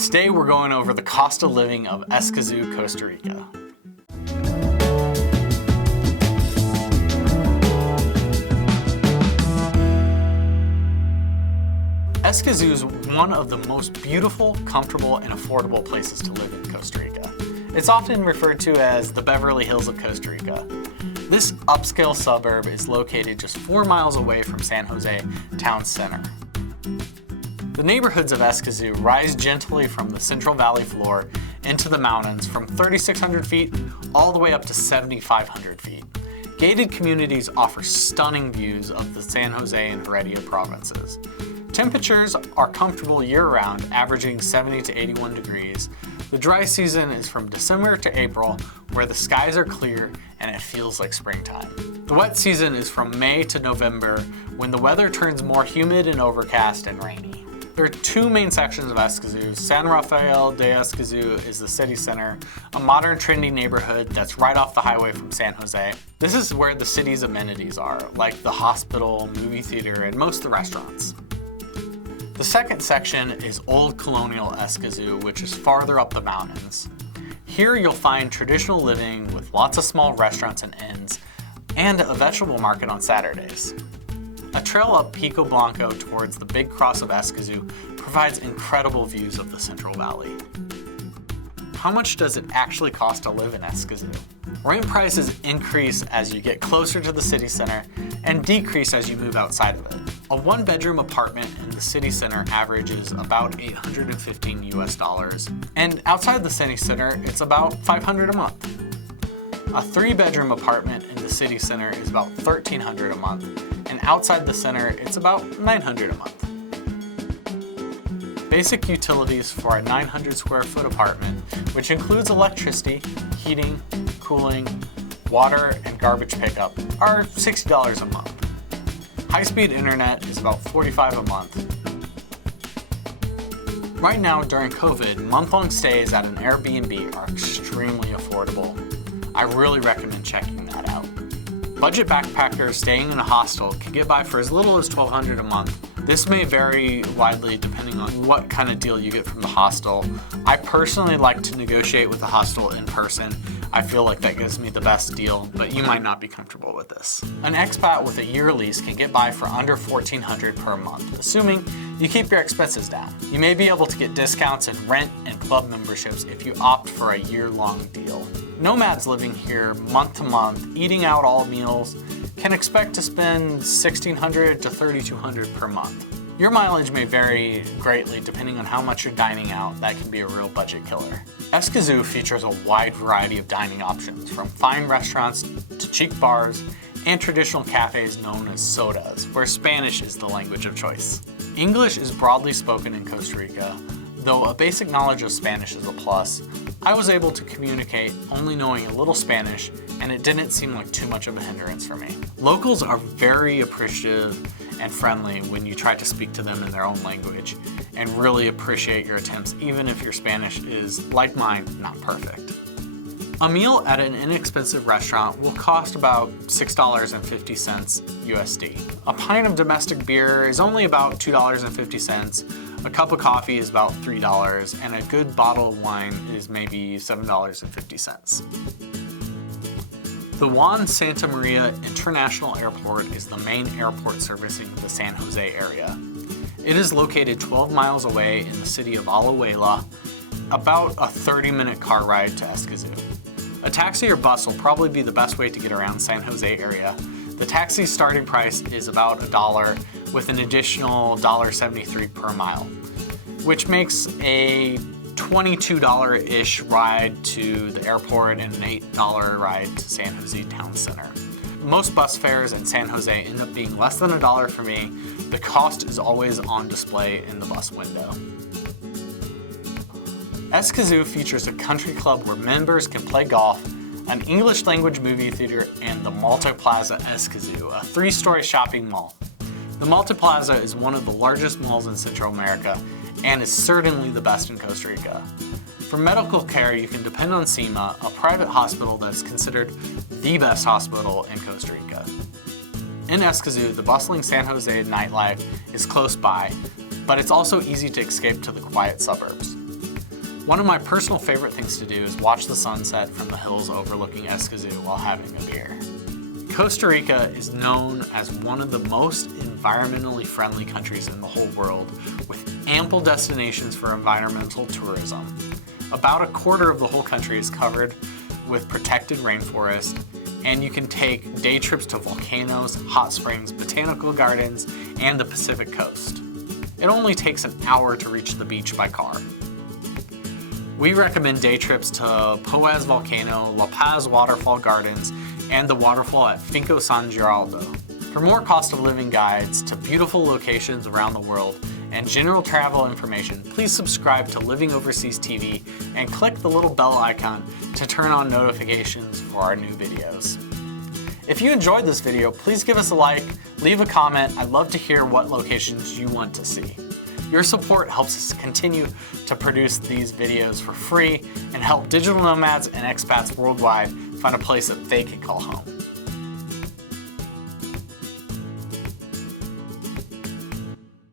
Today we're going over the cost of living of Escazu, Costa Rica. Escazu is one of the most beautiful, comfortable, and affordable places to live in Costa Rica. It's often referred to as the Beverly Hills of Costa Rica. This upscale suburb is located just 4 miles away from San Jose town center. The neighborhoods of Escazu rise gently from the Central Valley floor into the mountains from 3,600 feet all the way up to 7,500 feet. Gated communities offer stunning views of the San Jose and Heredia provinces. Temperatures are comfortable year-round, averaging 70 to 81 degrees. The dry season is from December to April, where the skies are clear and it feels like springtime. The wet season is from May to November, when the weather turns more humid and overcast and rainy. There are 2 main sections of Escazu. San Rafael de Escazu is the city center, a modern trendy neighborhood that's right off the highway from San Jose. This is where the city's amenities are, like the hospital, movie theater, and most of the restaurants. The second section is Old Colonial Escazu, which is farther up the mountains. Here you'll find traditional living with lots of small restaurants and inns, and a vegetable market on Saturdays. A trail up Pico Blanco towards the Big Cross of Escazu provides incredible views of the Central Valley. How much does it actually cost to live in Escazu? Rent prices increase as you get closer to the city center and decrease as you move outside of it. A 1-bedroom apartment in the city center averages about $815 US, and outside the city center, it's about $500 a month. A 3-bedroom apartment in the city center is about $1,300 a month, and outside the center, it's about $900 a month. Basic utilities for a 900 square foot apartment, which includes electricity, heating, cooling, water, and garbage pickup, are $60 a month. High-speed internet is about $45 a month. Right now, during COVID, month-long stays at an Airbnb are extremely affordable. I really recommend checking that out. Budget backpackers staying in a hostel can get by for as little as $1,200 a month. This may vary widely depending on what kind of deal you get from the hostel. I personally like to negotiate with the hostel in person. I feel like that gives me the best deal, but you might not be comfortable with this. An expat with a year lease can get by for under $1,400 per month, assuming you keep your expenses down. You may be able to get discounts in rent and club memberships if you opt for a year-long deal. Nomads living here month to month, eating out all meals, can expect to spend $1,600 to $3,200 per month. Your mileage may vary greatly depending on how much you're dining out. That can be a real budget killer. Escazu features a wide variety of dining options, from fine restaurants to cheap bars and traditional cafes known as sodas, where Spanish is the language of choice. English is broadly spoken in Costa Rica, though a basic knowledge of Spanish is a plus. I was able to communicate only knowing a little Spanish, and it didn't seem like too much of a hindrance for me. Locals are very appreciative and friendly when you try to speak to them in their own language, and really appreciate your attempts even if your Spanish is, like mine, not perfect. A meal at an inexpensive restaurant will cost about $6.50 USD. A pint of domestic beer is only about $2.50. A cup of coffee is about $3, and a good bottle of wine is maybe $7.50. The Juan Santa Maria International Airport is the main airport servicing the San Jose area. It is located 12 miles away in the city of Alajuela, about a 30-minute car ride to Escazu. A taxi or bus will probably be the best way to get around San Jose area. The taxi starting price is about $1 with an additional $1.73 per mile, which makes a $22-ish ride to the airport and an $8 ride to San Jose town center. Most bus fares in San Jose end up being less than $1 for me. The cost is always on display in the bus window. Escazu features a country club where members can play golf, an English language movie theater, and the Multiplaza Escazu, a 3-story shopping mall. The Multiplaza is one of the largest malls in Central America and is certainly the best in Costa Rica. For medical care, you can depend on SEMA, a private hospital that's considered the best hospital in Costa Rica. In Escazu, the bustling San Jose nightlife is close by, but it's also easy to escape to the quiet suburbs. One of my personal favorite things to do is watch the sunset from the hills overlooking Escazu while having a beer. Costa Rica is known as one of the most environmentally friendly countries in the whole world, with ample destinations for environmental tourism. About a quarter of the whole country is covered with protected rainforest, and you can take day trips to volcanoes, hot springs, botanical gardens, and the Pacific coast. It only takes an hour to reach the beach by car. We recommend day trips to Poás Volcano, La Paz Waterfall Gardens, and the waterfall at Finco San Geraldo. For more cost of living guides to beautiful locations around the world and general travel information, please subscribe to Living Overseas TV and click the little bell icon to turn on notifications for our new videos. If you enjoyed this video, please give us a like, leave a comment. I'd love to hear what locations you want to see. Your support helps us continue to produce these videos for free and help digital nomads and expats worldwide find a place that they can call home.